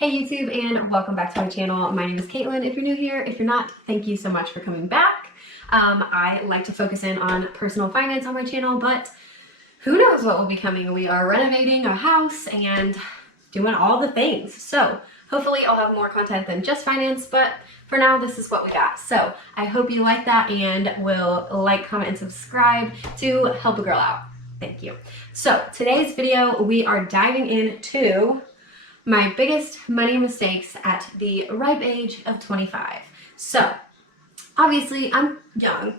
Hey YouTube, and welcome back to my channel. My name is Caitlin. If you're new here, if you're not, thank you so much for coming back. I like to focus in on personal finance on my channel, but who knows what will be coming. We are renovating a house and doing all the things. So hopefully I'll have more content than just finance, but for now, this is what we got. So I hope you like that and will like, comment, and subscribe to help a girl out. Thank you. So today's video, we are diving into my biggest money mistakes at the ripe age of 25. So obviously I'm young,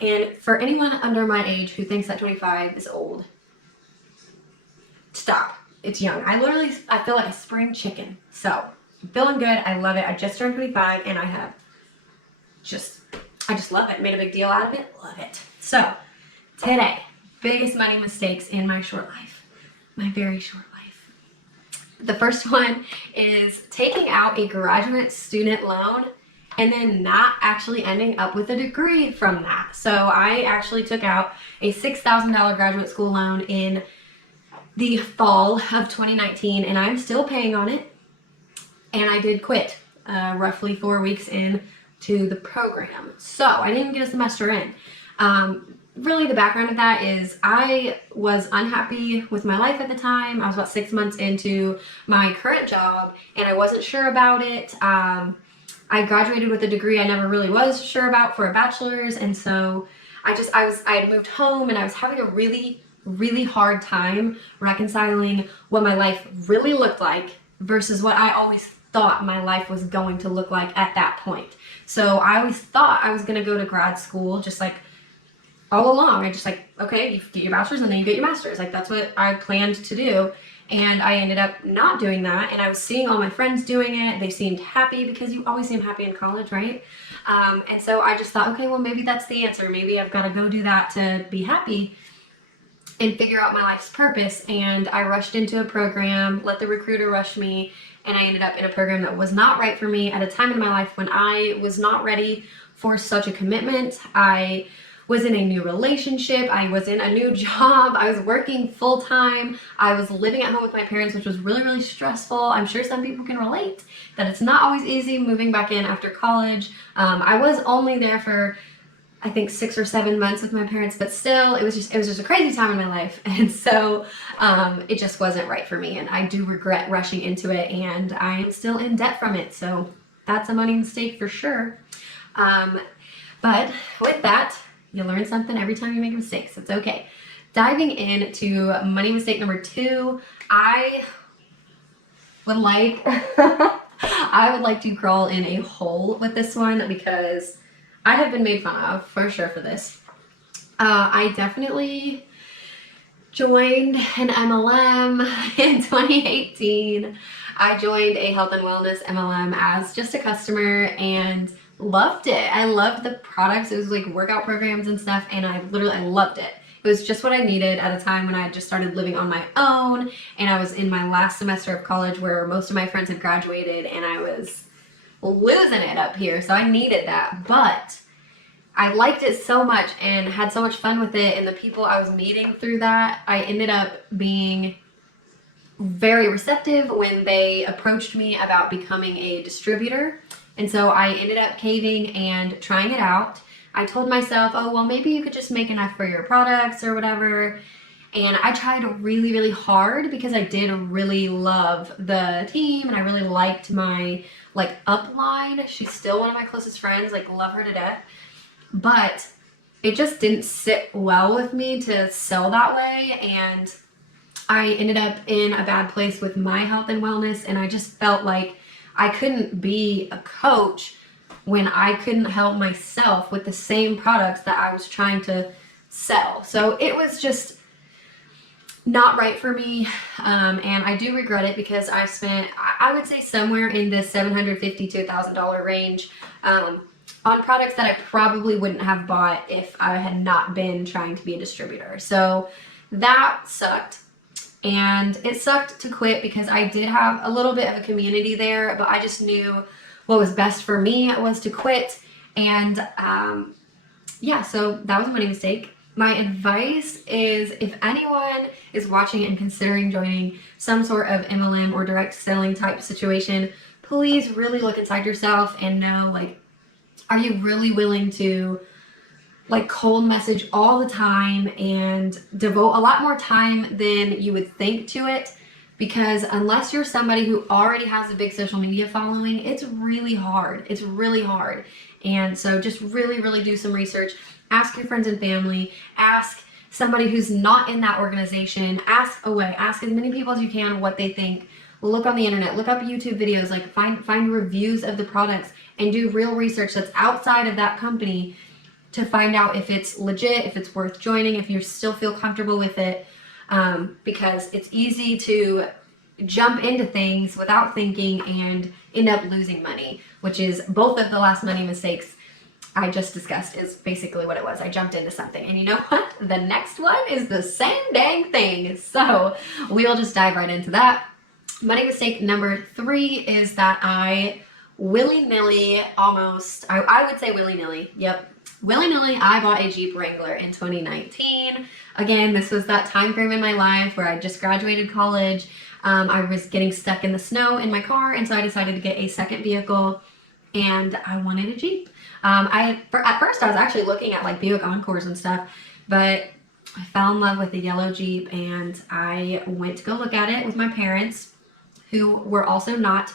and for anyone under my age who thinks that 25 is old, stop. It's young. I feel like a spring chicken. So I'm feeling good. I love it. I just turned 25 and I just love it. Made a big deal out of it. Love it. So today, biggest money mistakes in my short life. My very short life. The first one is taking out a graduate student loan and then not actually ending up with a degree from that. So I actually took out a $6,000 graduate school loan in the fall of 2019, and I'm still paying on it. And I did quit roughly 4 weeks into the program. So I didn't get a semester in. Really, the background of that is I was unhappy with my life at the time. I was about 6 months into my current job and I wasn't sure about it. I graduated with a degree I never really was sure about for a bachelor's, and so I had moved home and I was having a really hard time reconciling what my life really looked like versus what I always thought my life was going to look like at that point. So I always thought I was going to go to grad school just like all along. I just okay, you get your bachelor's and then you get your master's. Like, that's what I planned to do. And I ended up not doing that. And I was seeing all my friends doing it. They seemed happy, because you always seem happy in college, right? And so I just thought, okay, well, maybe that's the answer. Maybe I've got to go do that to be happy and figure out my life's purpose. And I rushed into a program, let the recruiter rush me, and I ended up in a program that was not right for me at a time in my life when I was not ready for such a commitment. I was in a new relationship, I was in a new job, I was working full-time, I was living at home with my parents, which was really stressful. I'm sure some people can relate that it's not always easy moving back in after college. I was only there for, I think, 6 or 7 months with my parents, but still, it was just a crazy time in my life, and so it just wasn't right for me, and I do regret rushing into it, and I am still in debt from it, so that's a money mistake for sure. But with that, you learn something every time you make a mistake, so it's okay. Diving into money mistake number 2, I would like to crawl in a hole with this one, because I have been made fun of for sure for this. I definitely joined an MLM in 2018. I joined a health and wellness MLM as just a customer and loved it. I loved the products. It was like workout programs and stuff, and I loved it. It was just what I needed at a time when I had just started living on my own, and I was in my last semester of college where most of my friends had graduated, and I was losing it up here, so I needed that. But I liked it so much and had so much fun with it, and the people I was meeting through that, I ended up being very receptive when they approached me about becoming a distributor. And so I ended up caving and trying it out. I told myself, oh, well, maybe you could just make enough for your products or whatever. And I tried really hard, because I did really love the team and I really liked my upline. She's still one of my closest friends, love her to death. But it just didn't sit well with me to sell that way. And I ended up in a bad place with my health and wellness, and I just felt like I couldn't be a coach when I couldn't help myself with the same products that I was trying to sell. So it was just not right for me, and I do regret it, because I spent, I would say, somewhere in the $750 to $1,000 range on products that I probably wouldn't have bought if I had not been trying to be a distributor. So that sucked. And it sucked to quit, because I did have a little bit of a community there, but I just knew what was best for me was to quit. And yeah, so that was a money mistake. my advice is, if anyone is watching and considering joining some sort of MLM or direct selling type situation, please really look inside yourself and know, like, are you really willing to like cold message all the time and devote a lot more time than you would think to it? Because unless you're somebody who already has a big social media following, it's really hard. It's really hard. And so just really, really do some research. Ask your friends and family. Ask somebody who's not in that organization. Ask away. Ask as many people as you can what they think. Look on the internet. Look up YouTube videos. Like find reviews of the products and do real research that's outside of that company to find out if it's legit, if it's worth joining, if you still feel comfortable with it. Because it's easy to jump into things without thinking and end up losing money, which is both of the last money mistakes I just discussed is basically what it was. I jumped into something, and you know what? The next one is the same dang thing. So we'll just dive right into that. Money mistake number 3 is that I willy-nilly I would say willy-nilly. Yep. Willy-nilly, I bought a Jeep Wrangler in 2019. Again, this was that time frame in my life where I just graduated college. I was getting stuck in the snow in my car, and so I decided to get a second vehicle, and I wanted a Jeep. At first, I was actually looking at like Buick Encores and stuff, but I fell in love with the yellow Jeep, and I went to go look at it with my parents, who were also not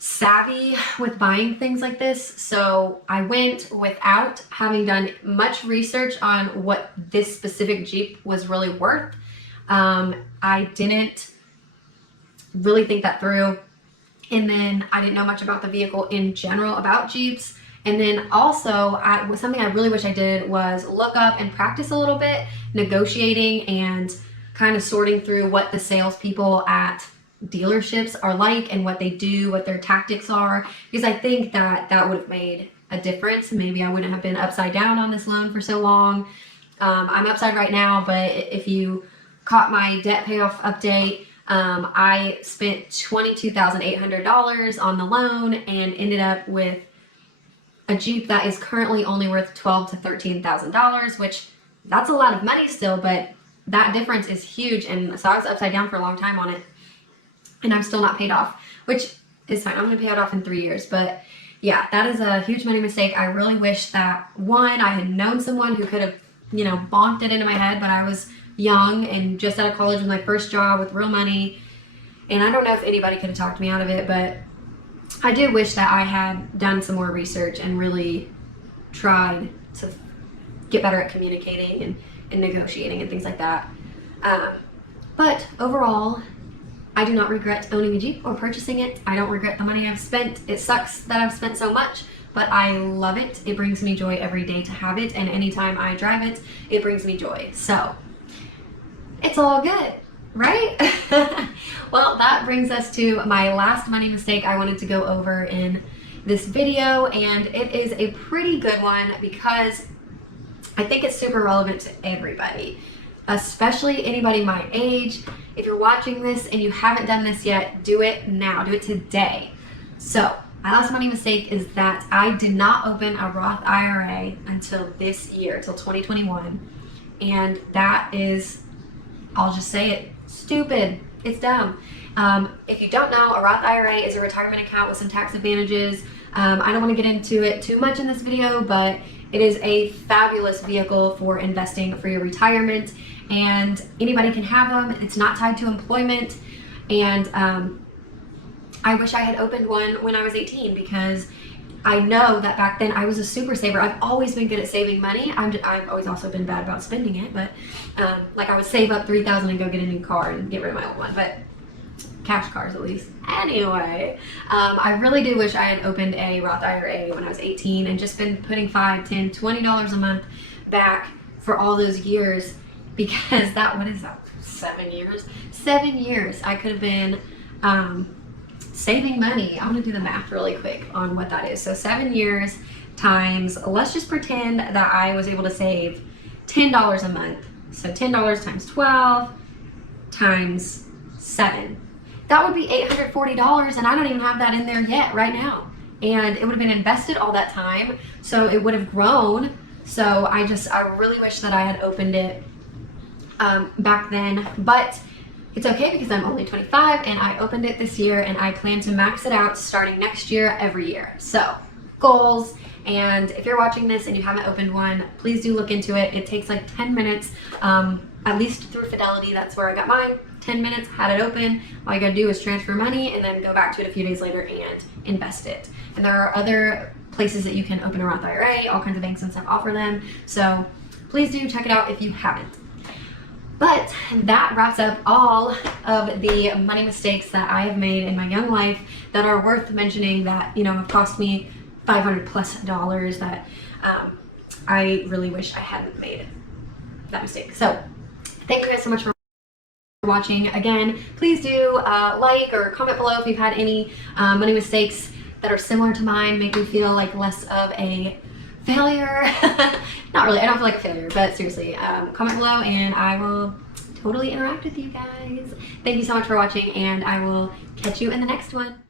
savvy with buying things like this. So I went without having done much research on what this specific Jeep was really worth. I didn't really think that through. And then I didn't know much about the vehicle in general, about Jeeps. And then also, something I really wish I did was look up and practice a little bit, negotiating and kind of sorting through what the salespeople at dealerships are like and what they do, what their tactics are, because I think that would have made a difference. Maybe I wouldn't have been upside down on this loan for so long. I'm upside right now, but if you caught my debt payoff update, I spent $22,800 on the loan and ended up with a Jeep that is currently only worth $12,000 to $13,000, which that's a lot of money still, but that difference is huge. And so I was upside down for a long time on it, and I'm still not paid off, which is fine. I'm going to pay it off in 3 years. But yeah, that is a huge money mistake. I really wish that, one, I had known someone who could have, bonked it into my head, but I was young and just out of college with my first job with real money. And I don't know if anybody could have talked me out of it, but I do wish that I had done some more research and really tried to get better at communicating and negotiating and things like that. But overall, I do not regret owning a Jeep or purchasing it. I don't regret the money I've spent. It sucks that I've spent so much, but I love it. It brings me joy every day to have it, and anytime I drive it, it brings me joy. So it's all good, right? Well, that brings us to my last money mistake I wanted to go over in this video, and it is a pretty good one because I think it's super relevant to everybody, especially anybody my age. If you're watching this and you haven't done this yet, do it now. Do it today. So my last money mistake is that I did not open a Roth IRA until this year, till 2021. And that is, I'll just say it, stupid. It's dumb. If you don't know, a Roth IRA is a retirement account with some tax advantages. I don't want to get into it too much in this video, but it is a fabulous vehicle for investing for your retirement, and anybody can have them. It's not tied to employment, and I wish I had opened one when I was 18, because I know that back then I was a super saver. I've always been good at saving money. I've always also been bad about spending it, but like I would save up $3,000 and go get a new car and get rid of my old one, but cash cars at least. Anyway, I really do wish I had opened a Roth IRA when I was 18 and just been putting $5, $10, $20 a month back for all those years, because what is that, 7 years? 7 years I could have been saving money. I'm gonna do the math really quick on what that is. So 7 years times, let's just pretend that I was able to save $10 a month. So $10 times 12 times 7. That would be $840, and I don't even have that in there yet right now. And it would have been invested all that time, so it would have grown So I really wish that I had opened it back then, but it's okay because I'm only 25 and I opened it this year, and I plan to max it out starting next year every year. So goals. And if you're watching this and you haven't opened one, please do look into it. It takes like 10 minutes, at least through Fidelity. That's where I got mine. 10 minutes, had it open. All you gotta do is transfer money and then go back to it a few days later and invest it. And there are other places that you can open a Roth IRA. All kinds of banks and stuff offer them. So please do check it out if you haven't. But that wraps up all of the money mistakes that I have made in my young life that are worth mentioning, that, you know, have cost me $500+ that I really wish I hadn't made that mistake. So thank you guys so much for watching. Again, please do like or comment below if you've had any money mistakes that are similar to mine, make me feel like less of a failure. Not really, I don't feel like a failure, but seriously, comment below and I will totally interact with you guys. Thank you so much for watching, and I will catch you in the next one.